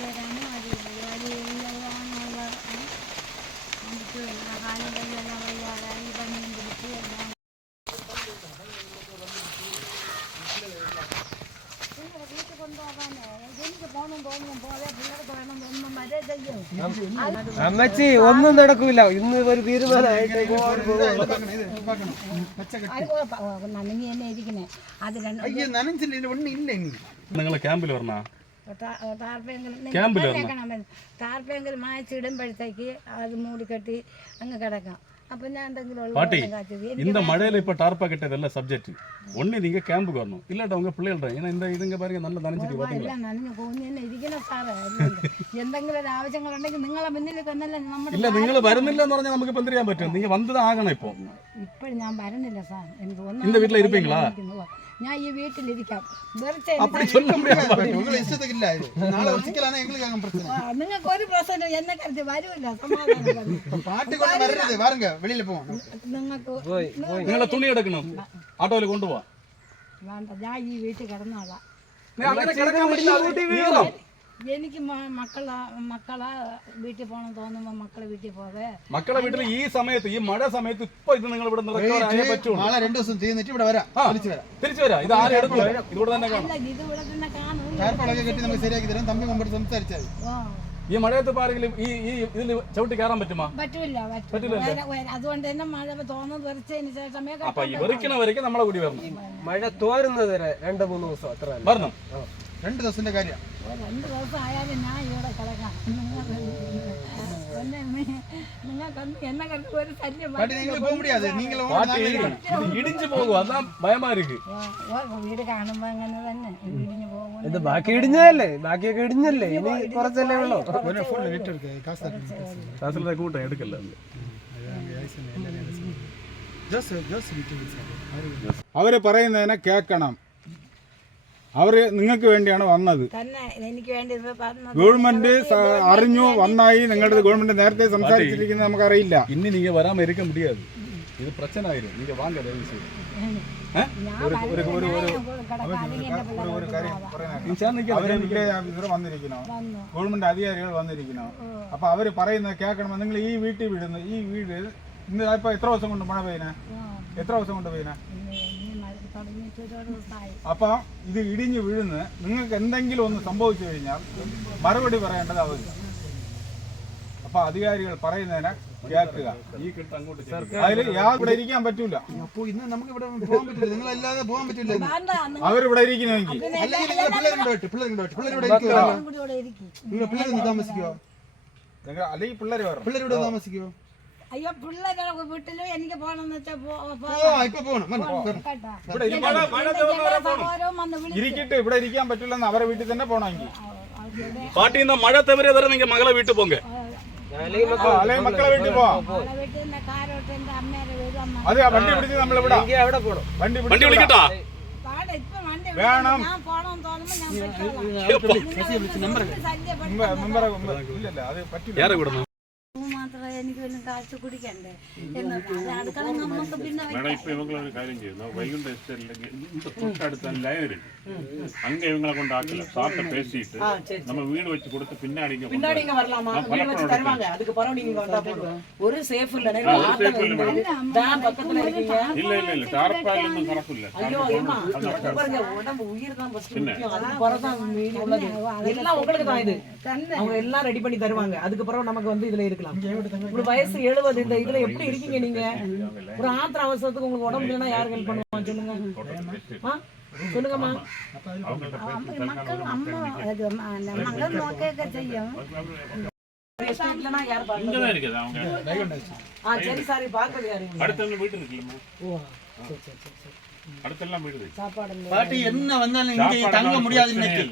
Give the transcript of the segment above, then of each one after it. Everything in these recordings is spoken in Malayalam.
വരാനും അത് ജോലിയുള്ളതാണുള്ള നമുക്ക് കാലം കയ്യെല്ലാം വയ്യാതായി പണിയും പിടിച്ച് എല്ലാം വീട്ടിൽ കൊണ്ടുപോകാനേ എനിക്ക് പോകണം തോന്നും പോലെ പിള്ളേർക്ക് വേണം തോന്നും വരെ ചെയ്യും. അമ്മച്ചി ഒന്നും നടക്കൂല. ഇന്ന് ഒരു തീരുമാനമായിട്ട് നനഞ്ഞ് തന്നെ ഇരിക്കണേ. അത് നിങ്ങൾ ക്യാമ്പിൽ പറഞ്ഞ ടാർപ്പെങ്കിൽ മായച്ചിടുമ്പോഴത്തേക്ക് അത് മൂടിക്കെട്ടി അങ്ങ് കിടക്കാം. அப்போ நான் എന്തെങ്കിലും பாட்டி இந்த மழையில இப்ப டார்ப்பா கட்டதல்ல சப்ஜெக்ட் ஒண்ணு நீங்க கேம்புக்கு வரணும் இல்லட்ட உங்க பிள்ளைகள்ட்ட ஏன்னா இந்த இதுங்க பாருங்க நல்ல നനഞ്ഞിട്ട് പാട്ടില്ല നനഞ്ഞു പോകുന്നു തന്നെ ഇരിക്കണം സാറേ. എന്തെങ്കിലും ഒരു ആവശ്യങ്ങളുണ്ടെങ്കിൽ നിങ്ങളെ മുന്നിൽ തന്നല്ലേ നമ്മൾ. ഇല്ല നിങ്ങൾ വരുന്നില്ല എന്ന് പറഞ്ഞാൽ നമുക്ക് എന്ത് ചെയ്യാൻ പറ്റും? നിങ്ങൾ വന്നത് ആകണം ഇപ്പോ. ഇപ്പോഴും ഞാൻ വരുന്നില്ല സാർ. എനിക്ക് இந்த வீட்ல இருப்பீங்களா? ഞാൻ ഈ വീട്ടിലിരിക്കാം. നിങ്ങൾക്ക് ഒരു പ്രശ്നം എന്നെ കരുതി വരൂല്ല. നിങ്ങളെ തുണി എടുക്കണം ആട്ടോയിൽ കൊണ്ടുപോവാ. വേണ്ട ഞാൻ ഈ വീട്ടിൽ കിടന്നോളാം. എനിക്ക് മക്കളെ വീട്ടിൽ പോകണം തോന്നുമ്പോ മക്കളെ വീട്ടിൽ പോവേ. മക്കളെ വീട്ടിൽ ഈ സമയത്ത് ഈ മഴ സമയത്ത് ഇപ്പൊ ഇത് നിങ്ങൾ ഇവിടെ പറ്റുള്ളൂ. 2 ദിവസം തിരിച്ചു വരാം. തിരിച്ചു വരാം. ഇത് ആരും എടുക്കില്ല. ഇതിവിടെ തന്നെ കാണും. ഇതിവിടെ തന്നെ കാണും. കെട്ടി നമുക്ക് ശരിയാക്കി തരാം. തമ്പി മുമ്പോട്ട് സംസാരിച്ചാൽ ഈ മഴയത്ത് ആരെങ്കിലും ഈ ഇതിൽ ചവിട്ടി കയറാൻ പറ്റുമോ? പറ്റൂല. അതുകൊണ്ട് തന്നെ മഴ തോന്നുന്നത് വരച്ചതിന് ശേഷമേ. അപ്പൊ ഈ വെറിക്കണവരേക്ക് നമ്മളെ കൂടി വരണം. മഴ തോരുന്നത് വരെ 2-3 ദിവസം അത്ര വരണം. 2 ദിവസത്തിന്റെ കാര്യം. 2 ദിവസം ആയാലും ഞാൻ ഇവിടെ കിടക്കാം. എന്നെ കണ്ട് ഒരു ശല്യം ഇടിഞ്ഞു പോകും. അതാ ഭയമായിരിക്കും. വീട് കാണുമ്പോ അങ്ങനെ തന്നെ ഇടിഞ്ഞു പോകും. ഇത് ബാക്കി ഇടിഞ്ഞല്ലേ? ബാക്കിയൊക്കെ ഇടിഞ്ഞല്ലേ? ഇനി കുറച്ചല്ലേ ഉള്ളൂ. കൂട്ടം എടുക്കല്ല. അവര് പറയുന്നതിനെ കേൾക്കണം. അവര് നിങ്ങൾക്ക് വേണ്ടിയാണ് വന്നത്. ഗവൺമെന്റ് അറിഞ്ഞു വന്നായി. നിങ്ങളുടെ ഗവൺമെന്റ് നേരത്തെ സംസാരിച്ചിരിക്കുന്നത് നമുക്കറിയില്ല. ഇനി നീங்க വരാമ இருக்க முடியாது. இது பிரச்சனை ஆயிடும். நீங்க வாங்க தயவு செய்து. വന്നിരിക്കണോ? ഗവൺമെന്റ് അധികാരികൾ വന്നിരിക്കണോ? അപ്പൊ അവര് പറയുന്നത് കേൾക്കണം. നിങ്ങൾ ഈ വീട്ടിൽ വിടുന്നു. ഈ വീട് ഇന്ന് ഇപ്പൊ എത്ര ദിവസം കൊണ്ട് മഴ പെയ്യുന്നേ? എത്ര ദിവസം കൊണ്ട് പെയ്യുന്നേ? അപ്പൊ ഇത് ഇടിഞ്ഞു വീഴുന്ന് നിങ്ങൾക്ക് എന്തെങ്കിലും ഒന്ന് സംഭവിച്ചു കഴിഞ്ഞാൽ മറുപടി പറയേണ്ടത് അവർ. അപ്പൊ അധികാരികൾ പറയുന്നതിനെ കേൾക്കുക. അതിൽ ഇവിടെ ഇരിക്കാൻ പറ്റൂല. അപ്പൊ ഇന്ന് നമുക്ക് ഇവിടെ പോകാൻ പറ്റില്ല. നിങ്ങളല്ലാതെ പോകാൻ പറ്റില്ല. അവരിവിടെ ഇരിക്കണമെങ്കിൽ പിള്ളേരൊന്ന് താമസിക്കുവോ? അല്ലെങ്കിൽ പിള്ളേർ വേറെ പിള്ളേരുടെ താമസിക്കുവോ? അയ്യോ പിള്ളേരെ വീട്ടിലും എനിക്ക് പോണെന്ന് വെച്ചാൽ ഇരിക്കട്ടെ. ഇവിടെ ഇരിക്കാൻ പറ്റില്ലെന്ന് അവരെ വീട്ടിൽ തന്നെ പോണെങ്കിൽ പാട്ടിന്ന് മഴ തവരെ വരെ നിങ്ങൾ മകളെ വീട്ടിൽ പോങ്ക. അല്ലെങ്കിൽ മക്കളെ വീട്ടിൽ പോവാം. അതെ വണ്ടി പിടിച്ച് നമ്മൾ ഇവിടെ വണ്ടി വിളിക്കട്ടാ വേണം. ഇല്ലല്ല അത് പറ്റില്ല. മാത്രമേ എനിക്ക് വല്ല കാശ് കുടിക്കണ്ടേ എന്നിട്ട് നമുക്ക് പിന്നെ ഇപ്പൊ ഇവങ്ങളൊരു കാര്യം ചെയ്യുന്നു. വൈകുണ്ഠ തൊട്ടടുത്ത ലയര് அங்க இவங்களை கொண்டு ஆக்கல சாப்பிட்ட பேசிட்டு நம்ம வீடு வச்சு கொடுத்து பின்னாடி இங்க வரலாமா? வீடு வச்சு தருவாங்க. அதுக்கு பரவ நீங்க வந்தா போதும். ஒரு சேஃப் இல்ல. டேம் பக்கத்துல இருக்கீங்க. இல்ல டார்பால் ஒண்ணும் கணக்கு இல்ல. ஐயோ ஏமா பாருங்க உடம்பு உயிர் தான் ஃபர்ஸ்ட் முக்கியம். அதுக்கு பரவ தான் மீதி உள்ளது எல்லாம் உங்களுக்கு தான். இது அவங்க எல்லாம் ரெடி பண்ணி தருவாங்க. அதுக்கு பரவ நமக்கு வந்து இதுல இருக்கலாம். ஒரு வயசு 70 இந்த இதுல எப்படி இருக்கீங்க நீங்க? ஒரு ஆத்திர அவசரத்துக்கு உங்களுக்கு உடம்பு இல்லைன்னா யார் ஹெல்ப் பண்ணுவாங்க சொல்லுங்க? சொல்லுங்கம்மா. മക്കൾ അമ്മ മകൾ നോക്കുകയൊക്കെ ചെയ്യും. இங்கதான் இருக்குது அவங்க. சரி சாரி பாக்குறது யாரு? அடுத்த வீடு இருக்குல்லம்மா. ஓ சரி சரி சரி. அடுத்தெல்லாம் வீடு இருக்கு. சாப்பாடு பாட்டி என்ன வந்தாலும் இங்க தங்க முடியாது. இன்னைக்கு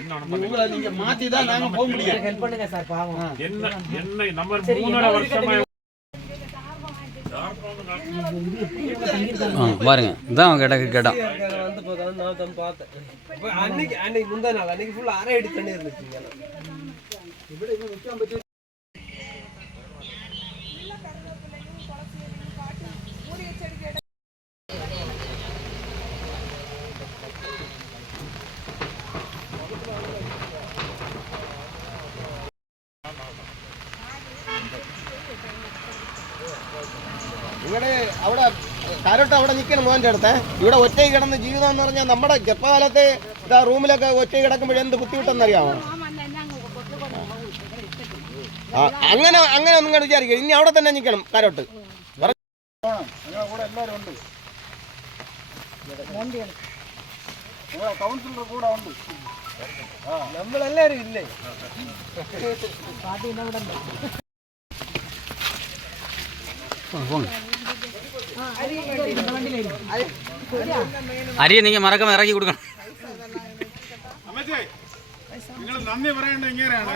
என்ன உங்களை நீங்க மாத்தி தான் நாங்க போக முடியும். ஹெல்ப் பண்ணுங்க சார் பாவம். என்ன நம்ம 3 வருஷமா பாருங்க இதான் கேட்டான். வந்து போதான் நான் தான் பார்த்தேன். அன்னைக்கு முந்தா நாள் அன்னைக்கு ஃபுல்லா அரை அடி தண்ணி இருந்துச்சுங்க. ഇവിടെ ഇപ്പൊ നിൽക്കാൻ പറ്റും. ഇവിടെ അവിടെ കാരോട്ട് അവിടെ നിൽക്കണം മോൻ്റെ അടുത്ത്. ഇവിടെ ഒറ്റയ്ക്ക് കിടന്ന് ജീവിതം എന്ന് പറഞ്ഞാൽ നമ്മുടെ ചെറുപ്പകാലത്തെ ഇതാ റൂമിലൊക്കെ ഒറ്റയ്ക്ക് കിടക്കുമ്പോൾ എന്ത് ബുദ്ധിമുട്ടെന്നറിയാമോ? അങ്ങനെ അങ്ങനെ ഒന്നും കണ്ട് വിചാരിക്കുക. ഇനി അവിടെ തന്നെ നിൽക്കണം കാരോട്ട്. നിങ്ങളെ കൂടെ എല്ലാവരും ഉണ്ട്. നിങ്ങളെ കൗൺസിലർ കൂടെ ഉണ്ട്. നമ്മളെല്ലാവരും ഇല്ലേ? അരിയെ നിങ്ങൾ മറക്കാമ ഇറക്കി കൊടുക്കണം. അമ്മച്ചേ, നിങ്ങൾ നന്ദി പറയേണ്ടത് ഇങ്ങനെയാണ്.